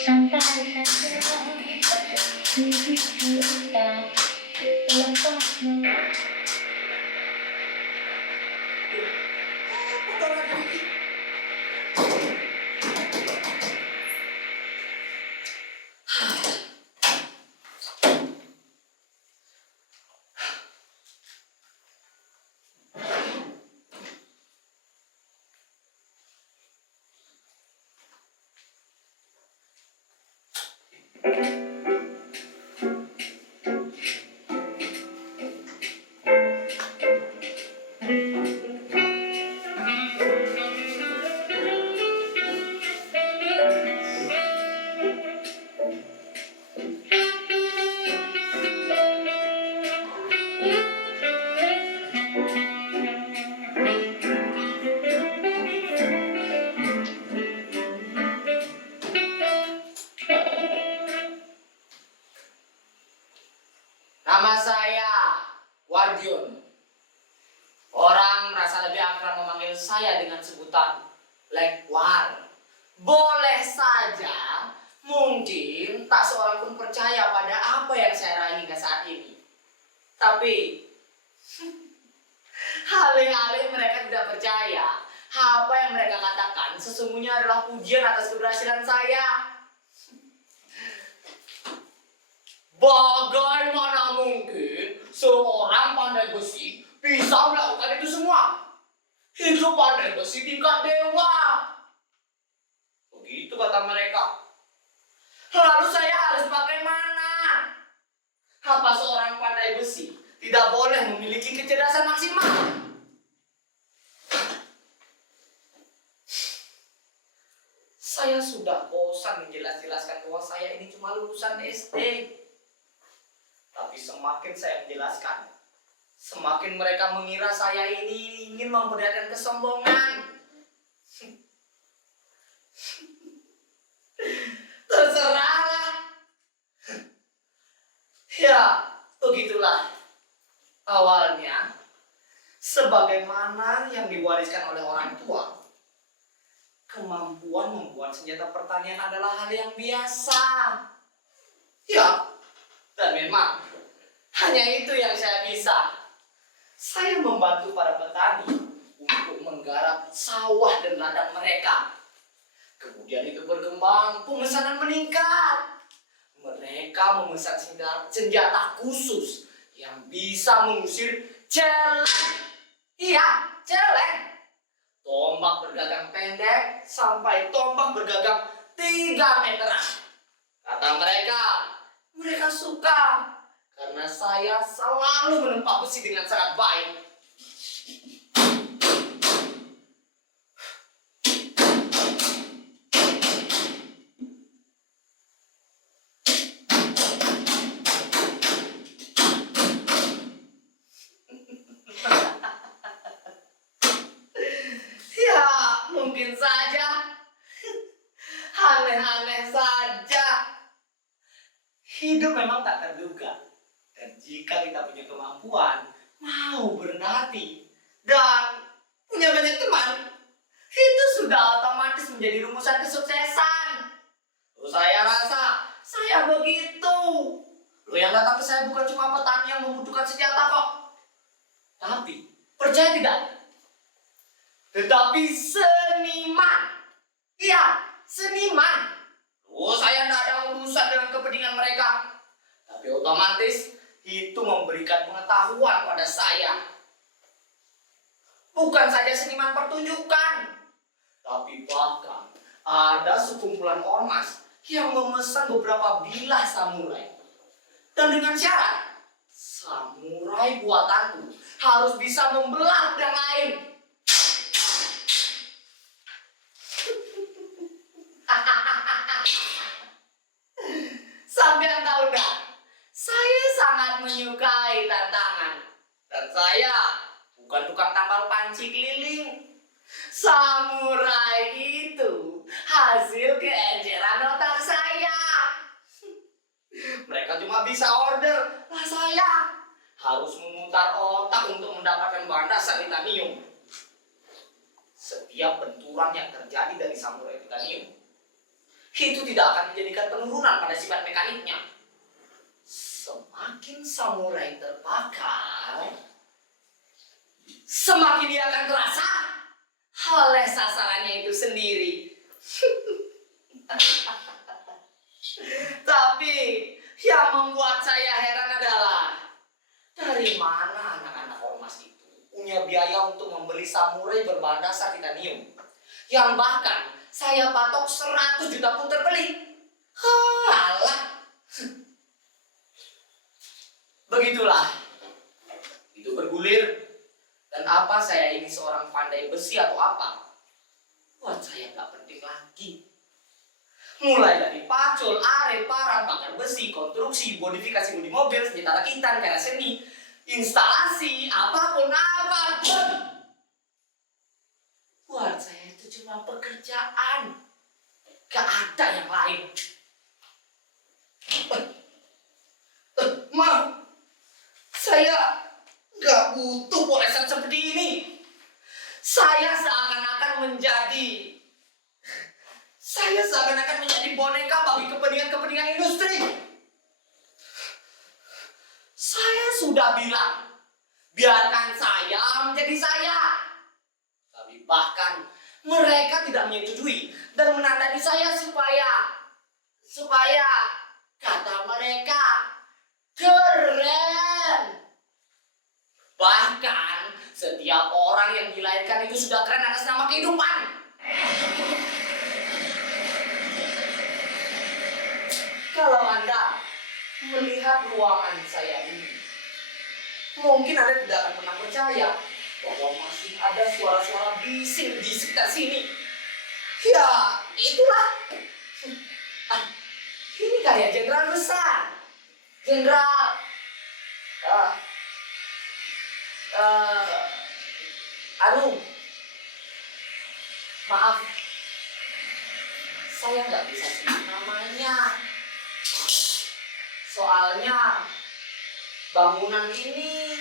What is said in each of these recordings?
Santai saja hidup kita, lepaslah. Nama saya Wardion. Orang merasa lebih akrab memanggil saya dengan sebutan Lekwar. Boleh saja, mungkin tak seorang pun percaya pada apa yang saya raih hingga saat ini. Tapi, alih-alih mereka tidak percaya, apa yang mereka katakan sesungguhnya adalah pujian atas keberhasilan saya. Bagaimana mungkin seorang pandai besi bisa melakukan itu semua? Itu pandai besi tingkat dewa. Begitu kata mereka. Lalu saya harus bagaimana? Apa seorang pandai besi tidak boleh memiliki kecerdasan maksimal? Saya sudah bosan menjelaskan bahwa saya ini cuma lulusan SD. Tapi semakin saya menjelaskan, semakin mereka mengira saya ini ingin memperlihatkan kesombongan. Terserahlah. Ya, begitulah. Awalnya, sebagaimana yang diwariskan oleh orang tua, kemampuan membuat senjata pertanian adalah hal yang biasa. Ya, dan memang hanya itu yang saya bisa. Saya membantu para petani untuk menggarap sawah dan ladang mereka. Kemudian itu berkembang, pemesanan meningkat. Mereka memesan senjata khusus yang bisa mengusir celeng. Iya, celeng. Tombak bergagang pendek sampai tombak bergagang 3 meteran. Kata mereka suka karena saya selalu menempa besi dengan sangat baik. Ya, mungkin saja. Aneh-aneh saja. Hidup memang tak terduga. Dan jika kita punya kemampuan, mau berendah hati, dan punya banyak teman, itu sudah otomatis menjadi rumusan kesuksesan. Saya rasa saya begitu. Lo yang datang ke saya bukan cuma petani yang membutuhkan senjata kok. Tapi, percaya tidak? Tetapi seniman. Iya, seniman. Saya tidak ada urusan dengan kepentingan mereka. Tapi otomatis itu memberikan pengetahuan pada saya. Bukan saja seniman pertunjukan, tapi bahkan ada sekumpulan ormas yang memesan beberapa bilah samurai. Dan dengan syarat, samurai buatanku harus bisa membelah pedang lain. Sampean tahu nggak? Saya sangat menyukai tantangan. Dan saya bukan tukang tambal panci keliling. Samurai itu hasil keenceran otak saya. Mereka cuma bisa order, lah saya harus memutar otak untuk mendapatkan bahan dasar titanium. Setiap benturan yang terjadi dari samurai titanium itu tidak akan menjadikan penurunan pada sifat mekaniknya. Semakin samurai terbakar, semakin dia akan terasa oleh sasarannya itu sendiri. Tapi yang membuat saya heran adalah dari mana anak-anak ormas itu punya biaya untuk membeli samurai berbahan dasar titanium yang bahkan saya patok 100 juta pun terbeli. Alah. Begitulah. Itu bergulir. Dan apa saya ini seorang pandai besi atau apa? Buat saya gak penting lagi. Mulai dari pacul, are, parang, bakar besi, konstruksi, modifikasi bodi mobil, senjata rakitan, karya seni, instalasi, apapun. Buat saya itu cuma pekerjaan. Gak ada yang lain. Maaf, saya gak butuh polesan seperti ini. Saya seakan-akan menjadi boneka bagi kepentingan industri. Saya sudah bilang, biarkan saya menjadi saya. Tapi bahkan mereka tidak menyetujui dan menandai saya supaya kata mereka keren. Bahkan setiap orang yang dilahirkan itu sudah keren atas nama kehidupan. Kalau Anda melihat ruangan saya ini, mungkin Anda tidak akan pernah percaya bahwa masih ada suara-suara bising di sekitar sini. Ya, itulah. Ini karya jenderal besar. Jenderal aduh, maaf, saya nggak bisa sebut namanya. Soalnya bangunan ini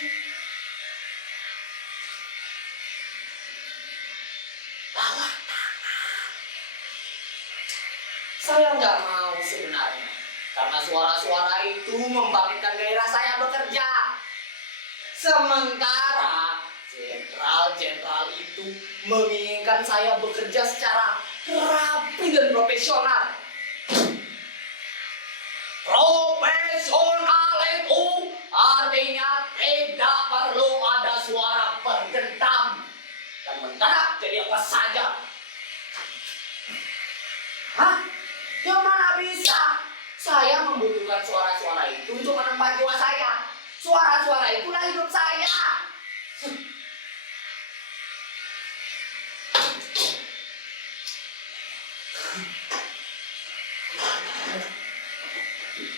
bawah tanah. Saya nggak mau sebenarnya, karena suara-suara itu membangkitkan gairah saya bekerja. Sementara jenderal-jenderal itu menginginkan saya bekerja secara rapi dan profesional. Profesional itu artinya tidak perlu ada suara bergentam dan mendadak jadi apa saja. Hah? Yang mana bisa? Saya membutuhkan suara-suara itu untuk menempa jiwa saya. Suara-suara itulah hidup saya.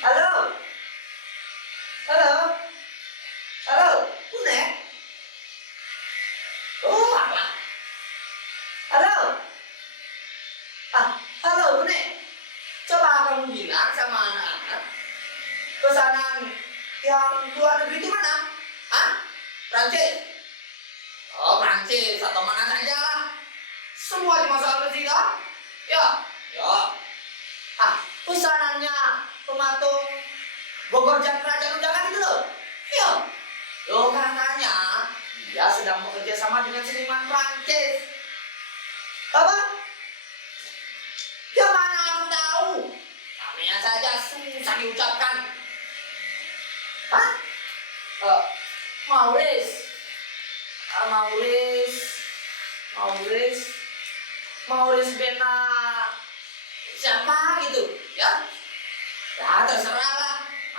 Halo? Halo? Halo? Bune? Oh, alah. Halo? Halo, Bune. Coba kamu bilang sama anak-anak pesanan yang luar negeri itu mana? Hah? Prancis? Oh, Prancis atau mana saja lah. Semua cuma soal besi kan? Ya. Pesanannya pematung Bogor dan Kerajaan Undangan itu loh. Ya. Loh, katanya dia sedang bekerja sama dengan seniman Prancis. Apa? Ya mana aku tahu. Namanya saja susah diucapkan. Hah? Maurice Bena siapa gitu ya? Ya terserah lah,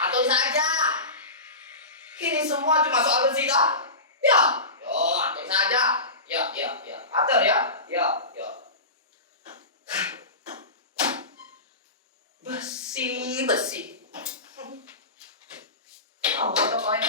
atur saja. Ini semua cuma soal besi kan? Ya, atur saja. Ya, atur ya. Besi. Oh, foto koin.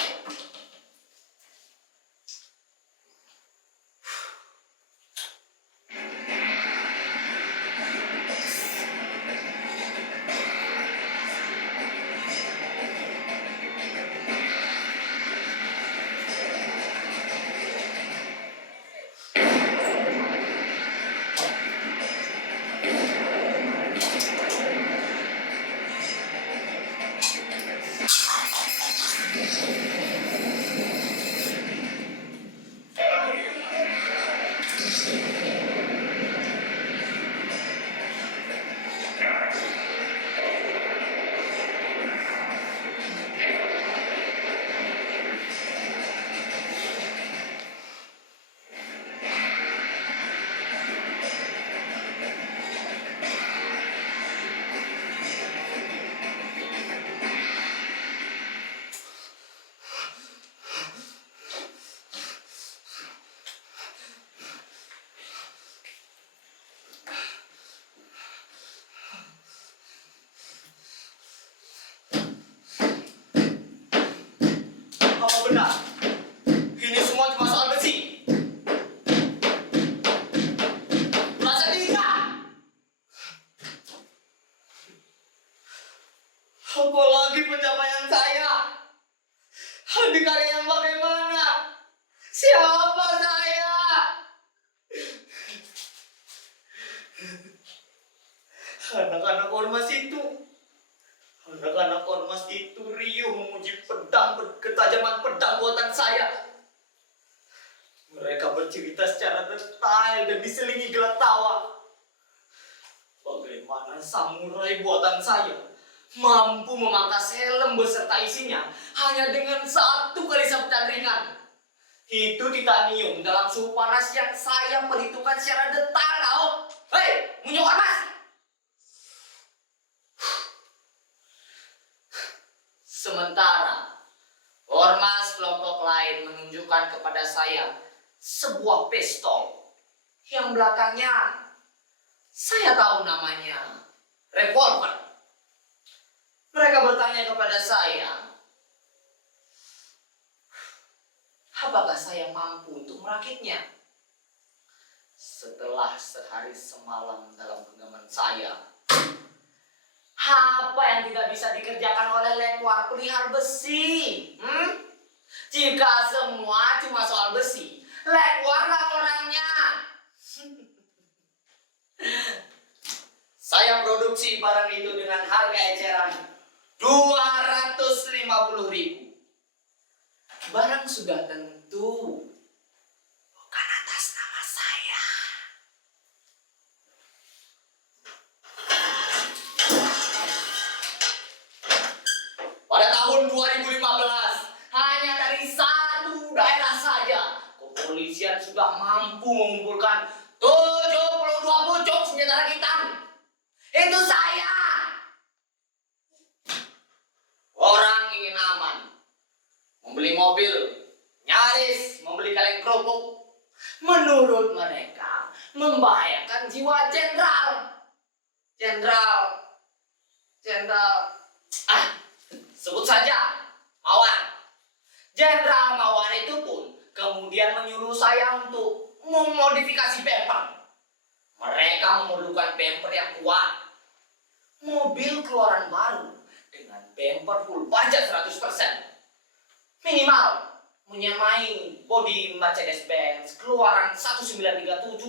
Apa benar? Ini semua cuma soal besi. Rasa tidak. Apalagi pencapaian saya. Adikarya yang bagaimana? Siapa saya? Anak-anak ormas itu riuh memuji ketajaman pedang buatan saya. Mereka bercerita secara detail dan diselingi gelak tawa. Bagaimana samurai buatan saya mampu memangkas helm beserta isinya hanya dengan 1 kali sabetan ringan. Itu titanium dalam suhu panas yang saya perhitungkan secara detail, tau? Hei, munyuk ormas! Sementara ormas kelompok lain menunjukkan kepada saya sebuah pistol yang belakangnya saya tahu namanya revolver. Mereka bertanya kepada saya, apakah saya mampu untuk merakitnya? Setelah sehari semalam dalam genggaman saya, apa yang tidak bisa dikerjakan oleh Lekwar pelihar besi? Jika semua cuma soal besi, Lekwarlah orangnya. Saya produksi barang itu dengan harga eceran 250.000. Barang sudah tentu bukan atas nama saya. Pada tahun 2015, hanya dari 1 daerah saja, kepolisian sudah mampu mengumpulkan 72 pucuk senjata rakitan. Itu saya. Orang ingin aman, membeli mobil, nyaris membeli kaleng kerupuk. Menurut mereka, membahayakan jiwa jenderal, sebut saja Mawar. Jenderal Mawar itu pun kemudian menyuruh saya untuk memodifikasi bumper. Mereka memerlukan bumper yang kuat. Mobil keluaran baru dengan bumper full baja 100%. Minimal menyamai bodi Mercedes-Benz keluaran 1937,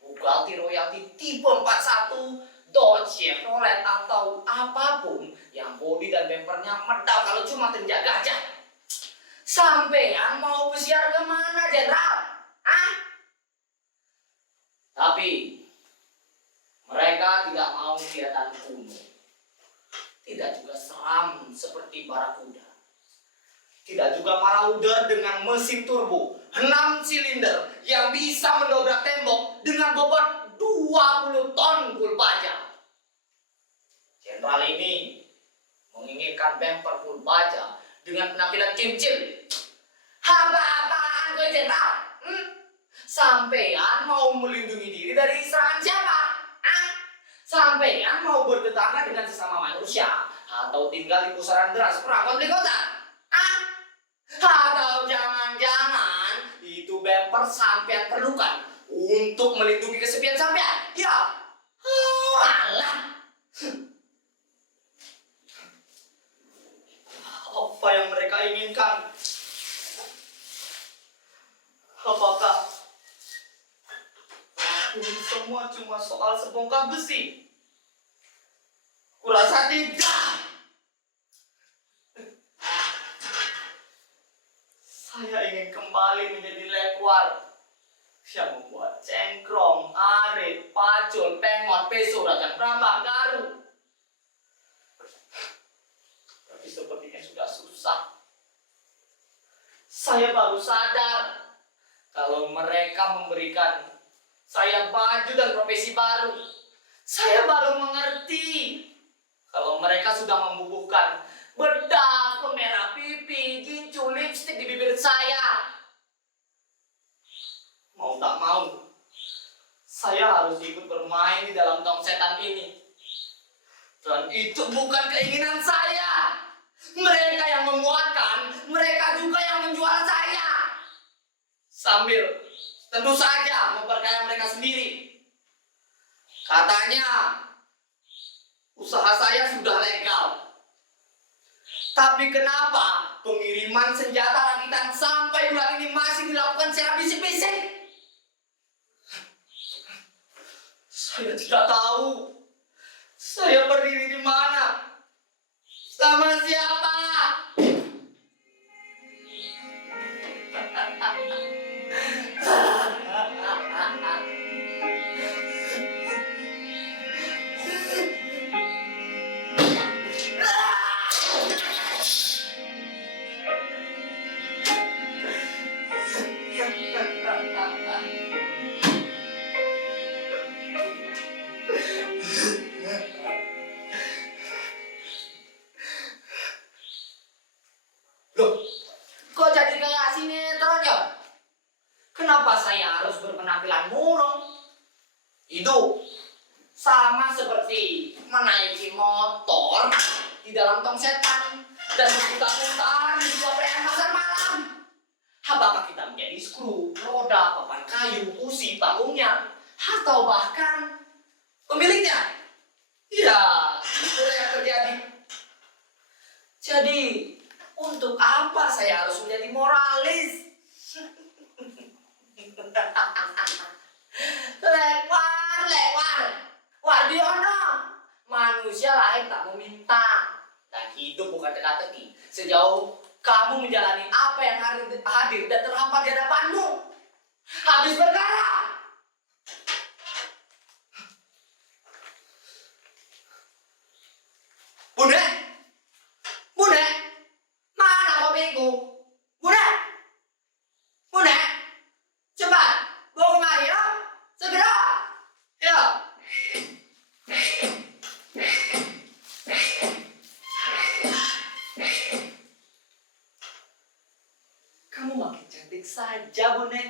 Bugatti Royalty tipe 41, Dodge Chevrolet atau apapun yang bodi dan bumpernya medal kalau cuma tinjak gajah. Sampean mau pesiar kemana, Jenderal? Tapi mereka tidak mau kelihatan kuno, tidak juga seram seperti Barakuda, tidak juga Marauder dengan mesin turbo 6 silinder yang bisa mendobrak tembok dengan bobot 20 ton full baja. Jenderal ini menginginkan bumper full baja dengan penampilan kincil. Apa-apaan gue, Jenderal? Sampean mau melindungi diri dari serangan siapa? Sampean mau bertetangga dengan sesama manusia atau tinggal di pusaran deras perangkot di kota? Atau jangan-jangan itu bumper sampean perlukan untuk melindungi kesepian sampean? Ya, alah. Apa yang mereka inginkan? Apakah ini semua cuma soal sebongkah besi? Kurasa tidak. Saya ingin kembali menjadi Lekwar yang membuat cengkrong, arit, pacul, pengot, peso, dan perambak garu. Tapi sepertinya sudah susah. Saya baru sadar kalau mereka memberikan saya baju dan profesi baru. Saya baru mengerti kalau mereka sudah membubuhkan bedak, pemerah pipi, gincu, lipstik di bibir saya. Mau tak mau, saya harus ikut bermain di dalam tong setan ini. Dan itu bukan keinginan saya. Mereka yang memuatkan, mereka juga yang sambil tentu saja memperkaya mereka sendiri. Katanya usaha saya sudah legal. Tapi kenapa pengiriman senjata rakitan sampai bulan ini masih dilakukan secara bisik-bisik? Saya tidak tahu. Saya berdiri di mana? Sama siapa? Loh, kok jadi kayak sinetron ya? Kenapa saya harus berpenampilan murung? Itu sama seperti menaiki motor di dalam tong setan dan berputar-putar di sebuah perayaan pasar malam. Apakah kita menjadi skru, roda, papan kayu, busi, panggungnya, atau bahkan pemiliknya? Ya, itulah yang terjadi. Jadi, untuk apa saya harus menjadi moralis? Lewar. Wardiono, manusia lahir tak meminta dan hidup bukan teka-teki. Sejauh kamu menjalani apa yang hadir dan terhampa di hadapanmu, habis perkara. Bunda, mana kopiku? Bunda, cepat, bawa kemari ya, segera. Ya. Kamu makin cantik saja, Bunda.